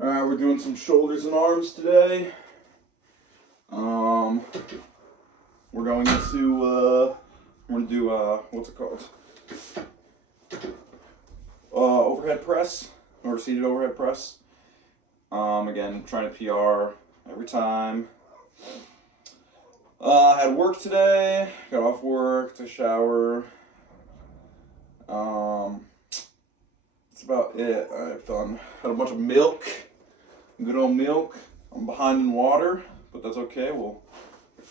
Alright, we're doing some shoulders and arms today. We're going into, we're going to do, what's it called? Overhead press, or seated overhead press. Again, trying to PR every time. I had work today, got off work, took a shower. That's about it. Had a bunch of milk, good old milk. I'm behind in water, but that's okay. We'll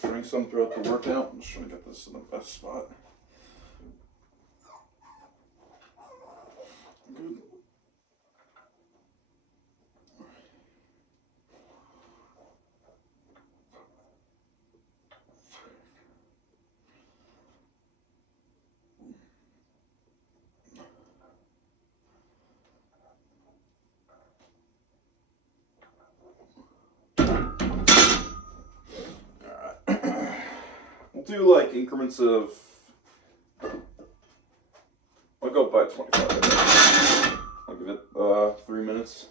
drink some throughout the workout. I'm just trying to get this in the best spot. Good. We'll do like increments of, I'll go by 25 minutes. I'll give it 3 minutes.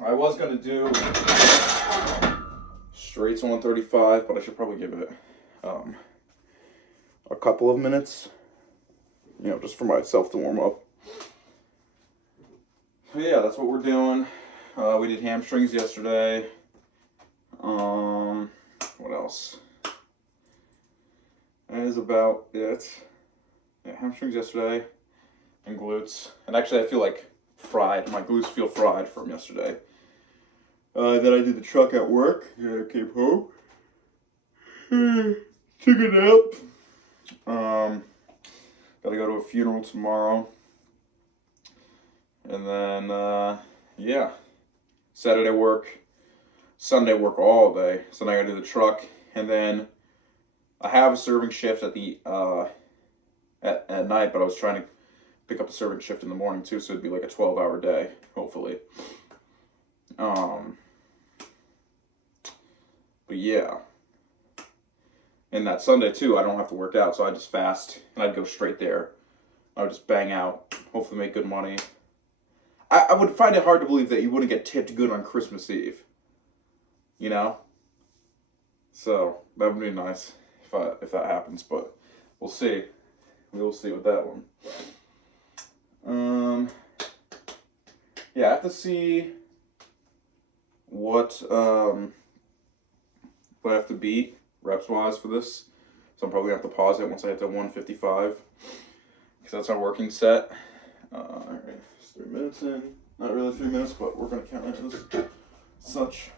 I was going to do straights 135, but I should probably give it a couple of minutes, just for myself to warm up. But yeah, that's what we're doing. We did hamstrings yesterday. What else? That is about it. Yeah, hamstrings yesterday and glutes. And actually I feel like fried. My glutes feel fried from yesterday. Then I did the truck at work. Yeah, I came home. Took a nap. Gotta go to a funeral tomorrow. And then, yeah. Saturday work. Sunday work all day. So now I gotta do the truck. And then I have a serving shift at the at night, but I was trying to pick up a serving shift in the morning too, so it'd be like a 12-hour day, hopefully. But yeah. And that Sunday too, I don't have to work out, so I just fast and I'd go straight there. I would just bang out, hopefully make good money. I would find it hard to believe that you wouldn't get tipped good on Christmas Eve. So that would be nice if that happens, but we'll see. We'll see with that one. Yeah, I have to see what I have to beat reps wise for this. So I'm probably gonna have to pause it once I hit to 155 because that's our working set. All right, it's 3 minutes in. Not really 3 minutes, but we're gonna count it as such.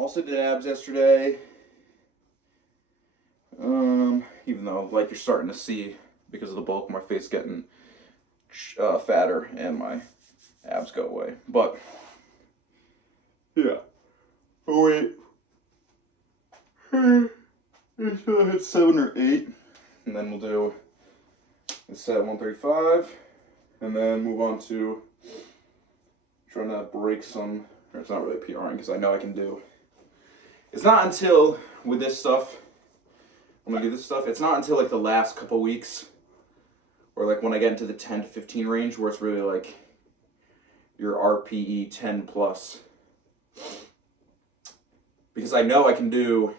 Also did abs yesterday. Even though, like, you're starting to see, because of the bulk of my face getting fatter and my abs go away. But, yeah. Oh, wait. Until I hit 7 or 8. And then we'll do a set 135. And then move on to trying to break some, or it's not really PRing, because I know I can do. It's not until, with this stuff, when I do this stuff, it's not until like the last couple weeks, or like when I get into the 10 to 15 range, where it's really like your RPE 10 plus. Because I know I can do,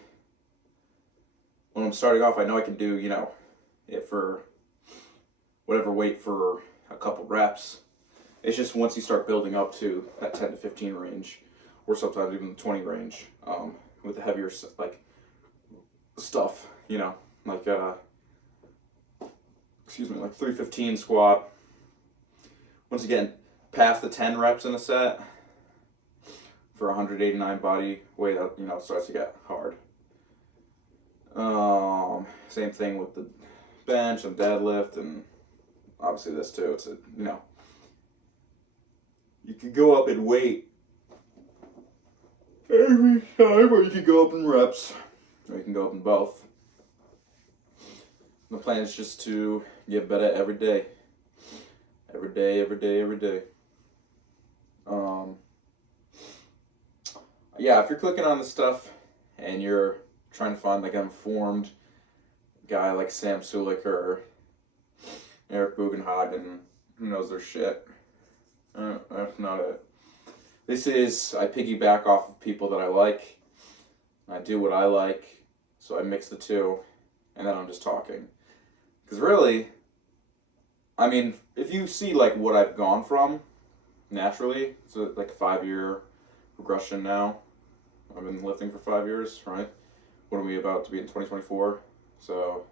when I'm starting off, I know I can do, it for whatever weight for a couple reps. It's just once you start building up to that 10 to 15 range, or sometimes even the 20 range, with the heavier, like, stuff, like like 315 squat. Once again, past the 10 reps in a set for 189 body weight, you know, starts to get hard. Same thing with the bench and deadlift, and obviously this too. It's a, you know, you can go up in weight every time, or you can go up in reps, or you can go up in both. The plan is just to get better every day. Every day, every day, every day. Yeah, if you're clicking on this stuff and you're trying to find like an informed guy like Sam Sulik or Eric Bugenhagen who knows their shit, that's not it. This is, I piggyback off of people that I like. I do what I like, so I mix the two, and then I'm just talking. Because really, I mean, if you see like what I've gone from naturally, it's like a 5-year progression now. I've been lifting for 5 years, right? What are we about to be in 2024? So,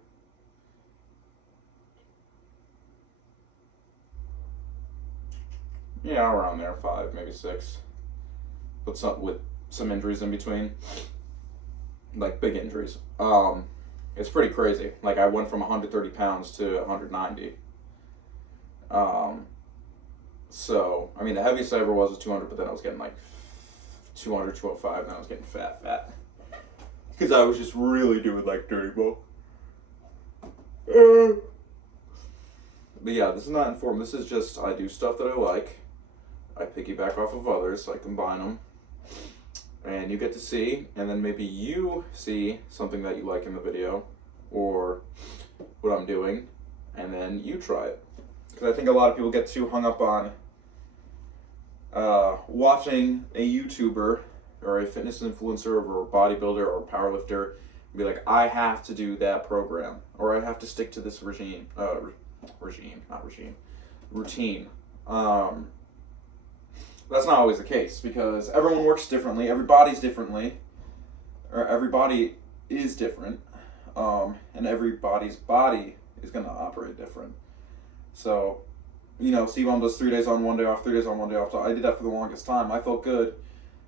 yeah, around there, 5, maybe 6. With some injuries in between, like big injuries. It's pretty crazy. Like I went from 130 pounds to 190. So, I mean, the heaviest I ever was 200, but then I was getting like 200, 205, and I was getting fat. Because I was just really doing like dirty bulk. But yeah, this is not informed. This is just, I do stuff that I like. I piggyback off of others, I combine them. And you get to see, and then maybe you see something that you like in the video, or what I'm doing, and then you try it. Because I think a lot of people get too hung up on watching a YouTuber or a fitness influencer or a bodybuilder or a powerlifter and be like, I have to do that program, or I have to stick to this routine. That's not always the case, because everyone works differently, everybody's differently, or everybody is different, and everybody's body is going to operate different. So, you know, C-Bomb does 3 days on, 1 day off, 3 days on, 1 day off. So I did that for the longest time. I felt good,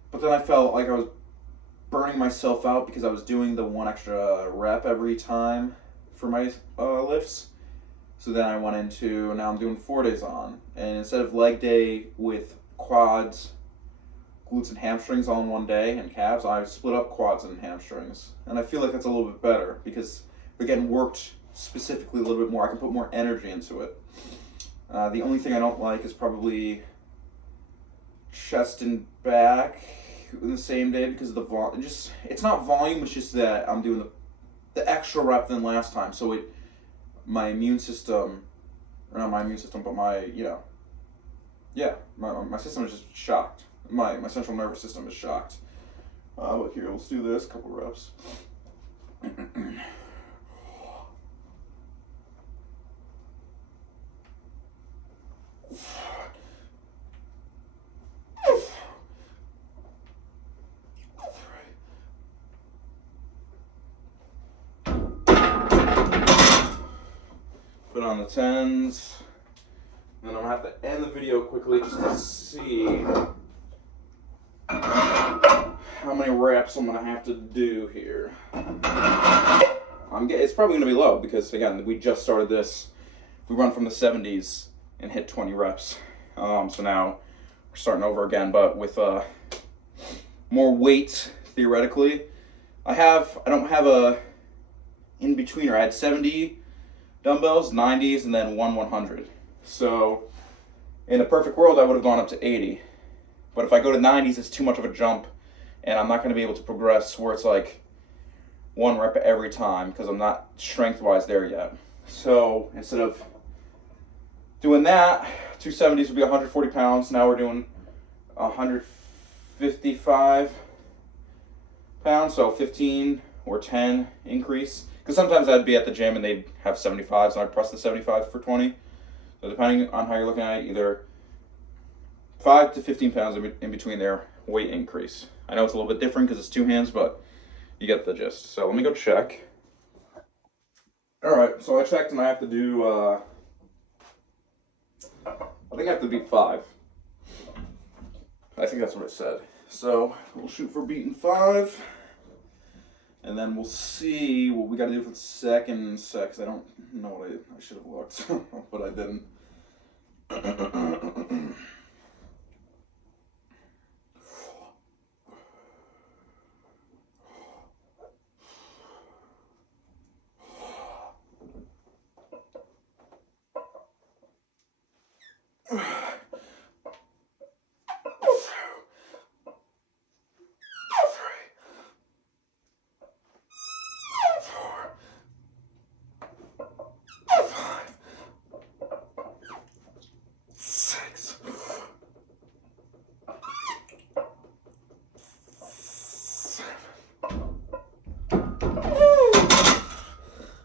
but then I felt like I was burning myself out because I was doing the 1 extra rep every time for my lifts. So then I went into, now I'm doing 4 days on, and instead of leg day with quads, glutes, and hamstrings all in 1 day, and calves, I split up quads and hamstrings. And I feel like that's a little bit better because they're getting worked specifically a little bit more. I can put more energy into it. The only thing I don't like is probably chest and back in the same day because of the volume. It's not volume, it's just that I'm doing the extra rep than last time. So my immune system, or not my immune system, but my system is just shocked. My central nervous system is shocked. But here, let's do this, couple reps. Put on the 10s. Then I'm going to have to end the video quickly just to see how many reps I'm going to have to do here. It's probably going to be low because, again, we just started this. We run from the 70s and hit 20 reps. So now we're starting over again, but with more weight, theoretically. I don't have a in-betweener. I had 70 dumbbells, 90s, and then 100. So in a perfect world, I would have gone up to 80. But if I go to 90s, it's too much of a jump, and I'm not going to be able to progress where it's like 1 rep every time because I'm not strength-wise there yet. So instead of doing that, 270s would be 140 pounds. Now we're doing 155 pounds, so 15 or 10 increase. Because sometimes I'd be at the gym and they'd have 75s, and I'd press the 75 for 20. So depending on how you're looking at it, either 5 to 15 pounds in between their weight increase. I know it's a little bit different because it's 2 hands, but you get the gist. So let me go check. Alright, so I checked and I have to do, I think I have to beat 5. I think that's what it said. So, we'll shoot for beating 5. And then we'll see what we got to do for the second set, because I don't know what I should have looked, but I didn't.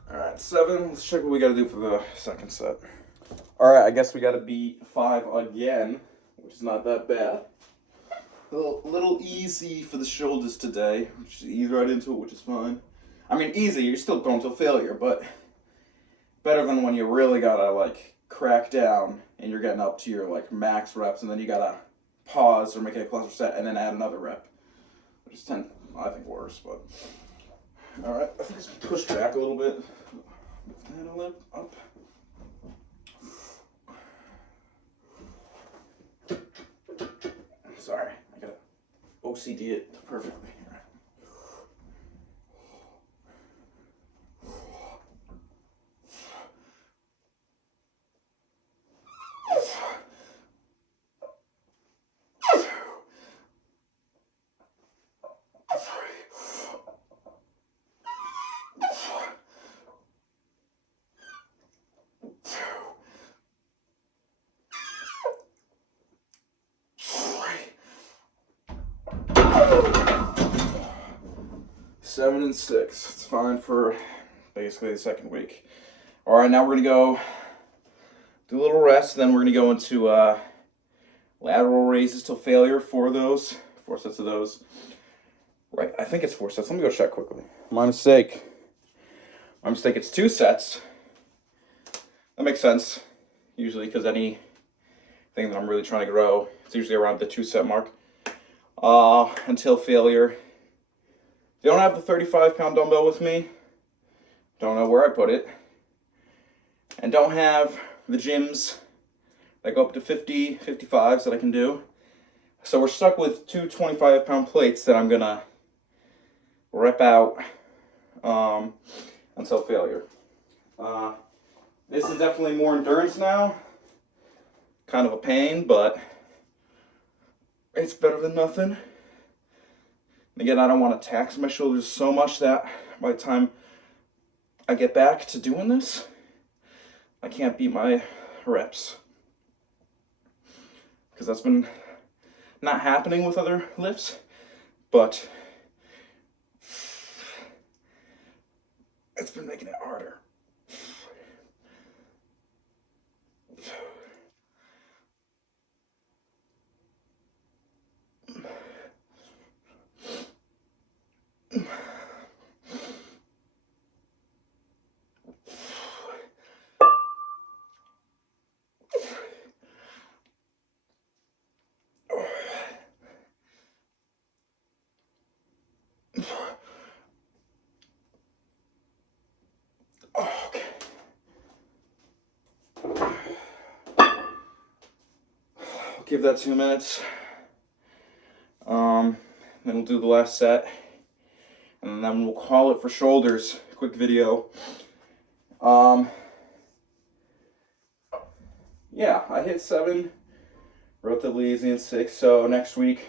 Alright, 7. Let's check what we gotta do for the second set. Alright, I guess we gotta beat 5 again, which is not that bad. A little easy for the shoulders today, which is ease right into it, which is fine. I mean, easy, you're still going to failure, but better than when you really gotta, like, crack down and you're getting up to your, like, max reps, and then you gotta pause or make it a closer set and then add another rep. Which is I think worse, but. Alright, I think let's push back a little bit. Move that a little up. Sorry, I gotta OCD it perfectly. Seven and 6. It's fine for basically the second week. All right, now we're gonna go do a little rest. Then we're gonna go into lateral raises till failure. 4 sets of those. Right, I think it's 4 sets. Let me go check quickly. My mistake. It's 2 sets. That makes sense. Usually, because anything that I'm really trying to grow, it's usually around the 2 set mark. Until failure. Don't have the 35-pound dumbbell with me. Don't know where I put it. And don't have the gyms that go up to 50, 55s that I can do. So we're stuck with 2 25-pound plates that I'm gonna rep out until failure. This is definitely more endurance now. Kind of a pain, but it's better than nothing. Again, I don't want to tax my shoulders so much that by the time I get back to doing this, I can't beat my reps. Because that's been not happening with other lifts, but it's been making it harder. Okay. I'll give that 2 minutes. Then we'll do the last set. And then we'll call it for shoulders. Quick video. Yeah, I hit 7 relatively easy in 6. So next week,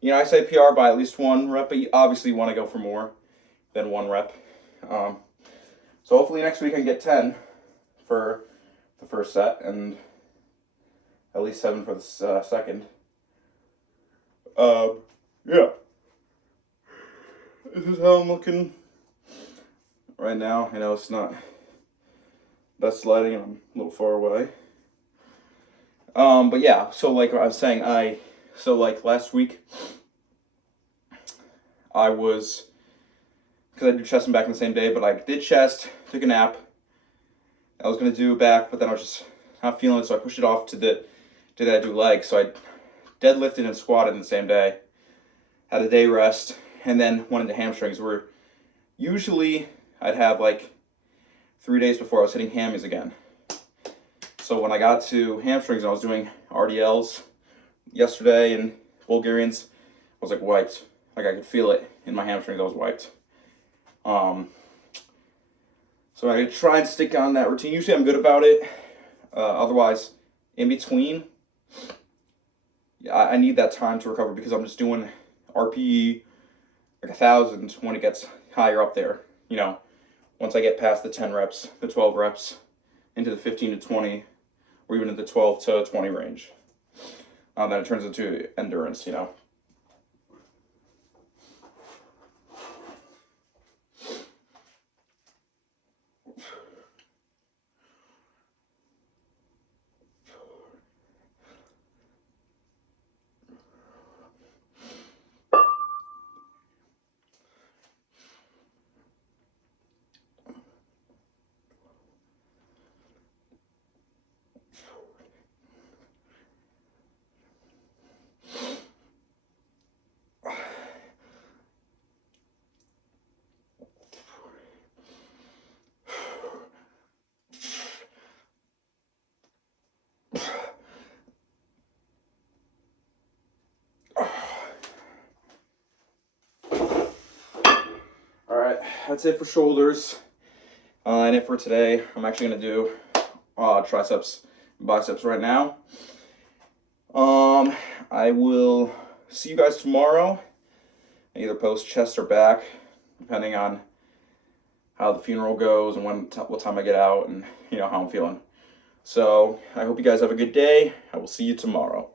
you know, I say PR by at least 1 rep, but you obviously want to go for more than 1 rep. So hopefully next week I can get 10 for the first set and at least 7 for the second. Yeah. This is how I'm looking right now. I know it's not best lighting and I'm a little far away. But yeah, so like I was saying, like last week, I was, because I did chest and back in the same day, but I did chest took a nap. I was gonna do back, but then I was just not feeling it, so I pushed it off to the day that I do legs. So I deadlifted and squatted in the same day. Had a day rest, and then went into hamstrings, where usually I'd have like 3 days before I was hitting hammies again. So when I got to hamstrings, I was doing RDLs yesterday and Bulgarians. I was like wiped. Like I could feel it in my hamstrings. I was wiped. So I try and stick on that routine. Usually I'm good about it. Otherwise, in between, yeah, I need that time to recover because I'm just doing RPE like 1,000 when it gets higher up there. You know, once I get past the 10 reps, the 12 reps, into the 15 to 20, or even in the 12 to 20 range. Then it turns into endurance, you know. Alright, that's it for shoulders. And it for today. I'm actually going to do triceps and biceps right now. I will see you guys tomorrow. I either post chest or back, depending on how the funeral goes and what time I get out and, you know, how I'm feeling. So I hope you guys have a good day. I will see you tomorrow.